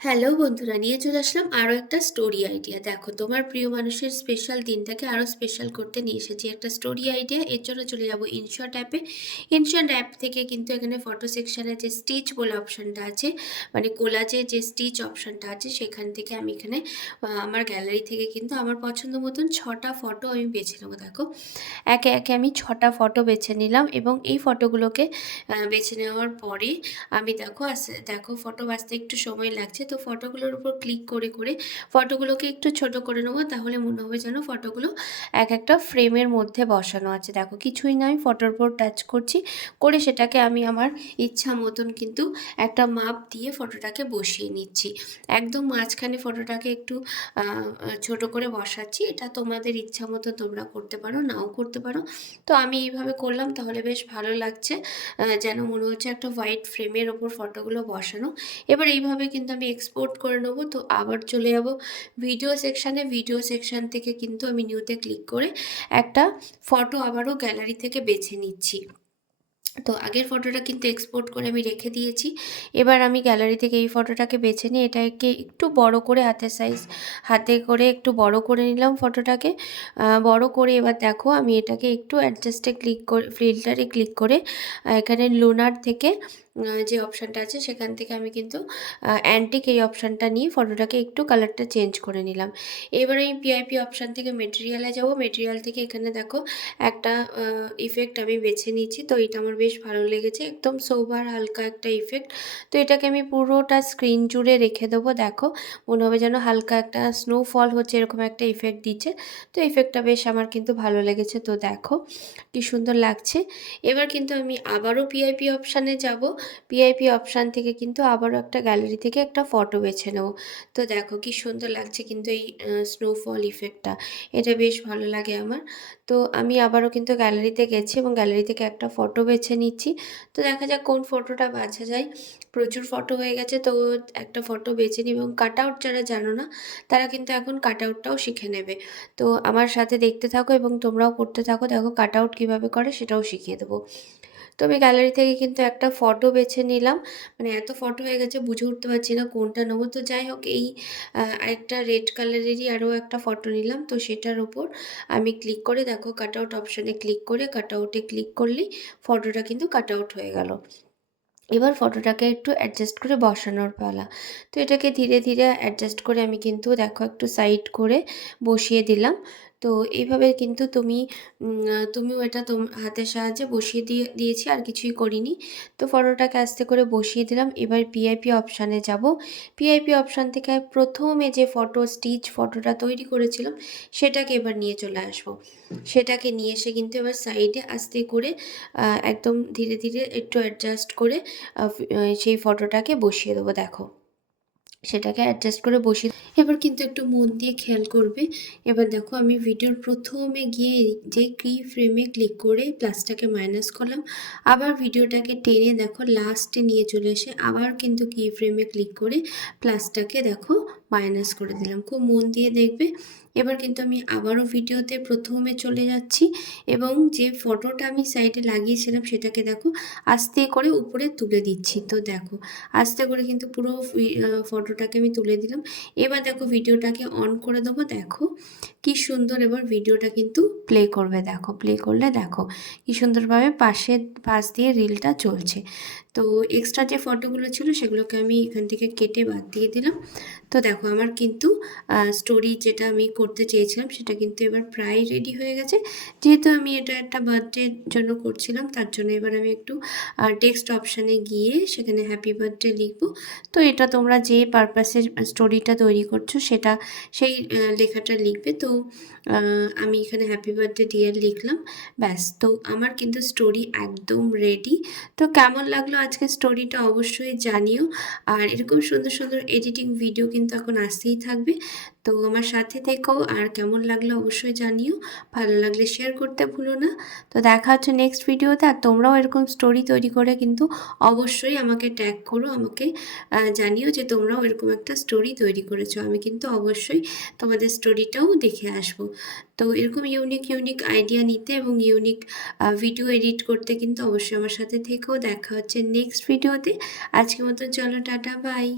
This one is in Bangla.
হ্যালো বন্ধুরা, নিয়ে চলে আসলাম আরও একটা স্টোরি আইডিয়া। দেখো, তোমার প্রিয় মানুষের স্পেশাল দিনটাকে আরও স্পেশাল করতে নিয়ে এসেছি একটা স্টোরি আইডিয়া। এর জন্য চলে যাবো ইনশট অ্যাপে। ইনশট অ্যাপ থেকে কিন্তু এখানে ফটো সেকশানে যে স্টিচ বলে অপশানটা আছে, মানে কোলাজে যে স্টিচ অপশানটা আছে, সেখান থেকে আমি এখানে আমার গ্যালারি থেকে কিন্তু আমার পছন্দ মতন 6টা ফটো আমি বেছে নেবো। দেখো, একে একে আমি 6টা ফটো বেছে নিলাম এবং এই ফটোগুলোকে বেছে নেওয়ার পরে আমি দেখো ফটো বাছতে একটু সময় লাগছে, তো ফটোগুলোর উপর ক্লিক করে করে ফটোগুলোকে একটু ছোট করে নেবো, তাহলে মনে হবে যেন ফটোগুলো এক একটা ফ্রেমের মধ্যে বসানো আছে। দেখো, কিছুই না, আমি ফটোর উপর টাচ করছি, করে সেটাকে আমি আমার ইচ্ছা মতন কিন্তু একটা মাপ দিয়ে ফটোটাকে বসিয়ে নিচ্ছি। একদম মাঝখানে ফটোটাকে একটু ছোট করে বসাচ্ছি। এটা তোমাদের ইচ্ছা মতো তোমরা করতে পারো, নাও করতে পারো। তো আমি এইভাবে করলাম, তাহলে বেশ ভালো লাগছে, যেন মনে হচ্ছে একটা হোয়াইট ফ্রেমের ওপর ফটোগুলো বসানো। এবার এইভাবে কিন্তু আমি এক্সপোর্ট করে নেবো। তো আবার চলে যাব ভিডিও সেকশানে। ভিডিও সেকশান থেকে কিন্তু আমি নিউতে ক্লিক করে একটা ফটো আবারও গ্যালারি থেকে বেছে নিচ্ছি। তো আগের ফটোটা কিন্তু এক্সপোর্ট করে আমি রেখে দিয়েছি। এবার আমি গ্যালারি থেকে এই ফটোটাকে বেছে নিয়ে এটাকে একটু বড় করে হাতে করে একটু বড় করে নিলাম ফটোটাকে। বড় করে এবার দেখো, আমি এটাকে একটু অ্যাডজাস্টে ক্লিক করে, ফিল্টারে ক্লিক করে এখানে লুনার থেকে যে অপশানটা আছে সেখান থেকে আমি কিন্তু অ্যান্টিক এই অপশানটা নিয়ে ফটোটাকে একটু কালারটা চেঞ্জ করে নিলাম। এবার আমি পিআইপি অপশান থেকে মেটেরিয়ালে যাব। মেটেরিয়াল থেকে এখানে দেখো একটা ইফেক্ট আমি বেছে নিয়েছি। তো এটা আমার বেশ ভালো লেগেছে, একদম সোবার হালকা একটা ইফেক্ট। তো এটাকে আমি পুরোটা স্ক্রিন জুড়ে রেখে দেবো। দেখো, মনে হবে যেন হালকা একটা স্নোফল হচ্ছে, এরকম একটা ইফেক্ট দিচ্ছে। তো ইফেক্টটা বেশ আমার কিন্তু ভালো লেগেছে। তো দেখো কি সুন্দর লাগছে। এবার কিন্তু আমি আবারও পিআইপি অপশানে যাব। পিআইপি অপশান থেকে কিন্তু আবারও একটা গ্যালারি থেকে একটা ফটো বেছে নেব। তো দেখো কি সুন্দর লাগছে কিন্তু এই স্নোফল ইফেক্টটা, এটা বেশ ভালো লাগে আমার। তো আমি আবারও কিন্তু গ্যালারিতে গেছি এবং গ্যালারি থেকে একটা ফটো বেছে নিচ্ছি। তো দেখা যাক কোন ফটোটা বাছা যায়। প্রচুর ফটো হয়ে গেছে, তো একটা ফটো বেছে নিই। এবং কাট আউট যারা জানো না, তারা কিন্তু এখন কাট আউটটাও শিখে নেবে। তো আমার সাথে দেখতে থাকো এবং তোমরাও করতে থাকো। দেখো কাট আউট কীভাবে করে সেটাও শিখিয়ে দেবো। তো আমি গ্যালারি থেকে কিন্তু একটা ফটো বেছে নিলাম। মানে এত ফটো হয়ে গেছে, বুঝে উঠতে পারছি না কোনটা নেবো। তো যাই হোক, এই আরেকটা রেড কালারেরই আরও একটা ফটো নিলাম। তো সেটার ওপর আমি ক্লিক করে দেখো কাট আউট অপশানে ক্লিক করে কাট আউটে ক্লিক করলেই ফটোটা কিন্তু কাট আউট হয়ে গেল। এবার ফটোটাকে একটু অ্যাডজাস্ট করে বসানোর পালা। তো এটাকে ধীরে ধীরে অ্যাডজাস্ট করে আমি কিন্তু দেখো একটু সাইড করে বসিয়ে দিলাম। তো এইভাবে কিন্তু তুমিও এটা হাতের সাহায্যে বসিয়ে দিয়েছি, আর কিছুই করিনি। তো ফটোটাকে আস্তে করে বসিয়ে দিলাম। এবার পিআইপি অপশানে যাব। পিআইপি অপশান থেকে প্রথমে যে স্টিচ ফটোটা তৈরি করেছিলাম সেটাকে এবার নিয়ে চলে আসবো। সেটাকে নিয়ে এসে কিন্তু এবার সাইডে আস্তে করে একদম ধীরে ধীরে একটু অ্যাডজাস্ট করে সেই ফটোটাকে বসিয়ে দেবো। দেখো, সেটাকে অ্যাডজাস্ট করে বসিয়ে এবার কিন্তু একটু মন দিয়ে খেয়াল করবে। এবার দেখো, আমি ভিডিওর প্রথমে গিয়ে যে কি ফ্রেমে ক্লিক করে প্লাসটাকে মাইনাস করলাম, আবার ভিডিওটাকে টেনে দেখো লাস্টে নিয়ে চলে এসে আবার কিন্তু কি ফ্রেমে ক্লিক করে প্লাসটাকে দেখো মাইনাস করে দিলাম। খুব মন দিয়ে দেখবে। এবার কিন্তু আমি আবারও ভিডিওতে প্রথমে চলে যাচ্ছি এবং যে ফটোটা আমি সাইডে লাগিয়েছিলাম সেটাকে দেখো আস্তে করে উপরে তুলে দিচ্ছি। তো দেখো, আস্তে করে কিন্তু পুরো ফটোটাকে আমি তুলে দিলাম। এবার দেখো ভিডিওটাকে অন করে দেবো। দেখো কি সুন্দর এবার ভিডিওটা কিন্তু প্লে করবে। দেখো, প্লে করলে দেখো কি সুন্দরভাবে পাশ দিয়ে রিলটা চলছে। তো এক্সট্রা যে ফটোগুলো ছিল সেগুলোকে আমি এখান থেকে কেটে বাদ দিয়ে দিলাম। তো দেখো, আমার কিন্তু স্টোরি যেটা আমি করতে চেয়েছিলাম সেটা কিন্তু এবার প্রায় রেডি হয়ে গেছে। যেহেতু আমি এটা একটা বার্থডের জন্য করছিলাম, তার জন্য এবার আমি একটু টেক্সট অপশানে গিয়ে সেখানে হ্যাপি বার্থডে লিখবো। তো এটা তোমরা যে পারপাসে স্টোরিটা তৈরি করছো সেই লেখাটা লিখবে। তো আমি এখানে হ্যাপি বার্থডে ডিয়ার লিখলাম, ব্যাস। তো আমার কিন্তু স্টোরি একদম রেডি। তো কেমন লাগলো আজকের স্টোরিটা অবশ্যই জানিও। আর এরকম সুন্দর সুন্দর এডিটিং ভিডিও কিন্তু এখন আসতেই থাকবে। তো আমার সাথে থেকো, আর কেমন লাগলো অবশ্যই জানিও। ভালো লাগলে শেয়ার করতে ভুলো না। তো দেখা হচ্ছে নেক্সট ভিডিওতে। আর তোমরাও এরকম স্টোরি তৈরি করে কিন্তু অবশ্যই আমাকে ট্যাগ করো, আমাকে জানিও যে তোমরাও এরকম একটা স্টোরি তৈরি করেছো। আমি কিন্তু অবশ্যই তোমাদের স্টোরিটাও দেখে আসবো। তো এরকম ইউনিক ইউনিক আইডিয়া নিতে এবং ইউনিক ভিডিও এডিট করতে কিন্তু অবশ্যই আমার সাথে থেকেও। দেখা হচ্ছে নেক্সট ভিডিওতে। আজকের মতো চলো, টাটা, বাই।